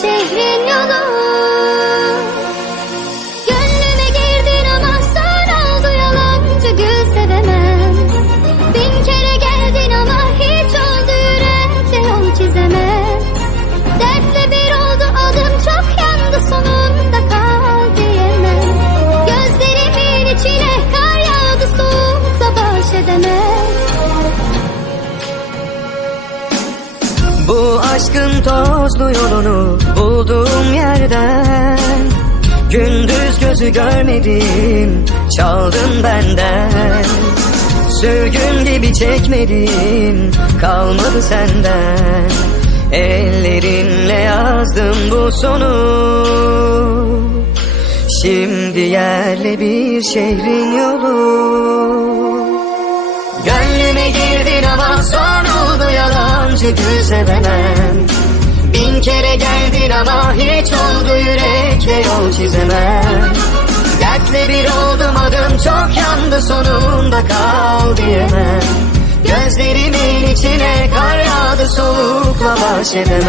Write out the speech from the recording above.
şehrin yolu. Gönlüme girdin ama sen oldu yalancı gül sevemem Bin kere geldin ama hiç oldu yürekte yol çizemem. Dertle bir oldu adım çok yandı sonunda kal diyemem. Gözlerimin içine kar yağdı soğukla baş edemem. Bu aşkın tozlu yolunu bulduğum yerden Gündüz gözü görmedim çaldın benden. Sürgün gibi çekmedim kalmadı senden. Ellerinle yazdım bu sonu. Şimdi yerli bir şehrin yolu. Gönlüme girdin ama son oldu yalancı gül sevemem Geldin ama hiç oldu yürekle yol çizemem. Dertle bir oldum adım çok yandı sonunda kal diyemem. Gözlerimin içine kar yağdı soğukla baş edemem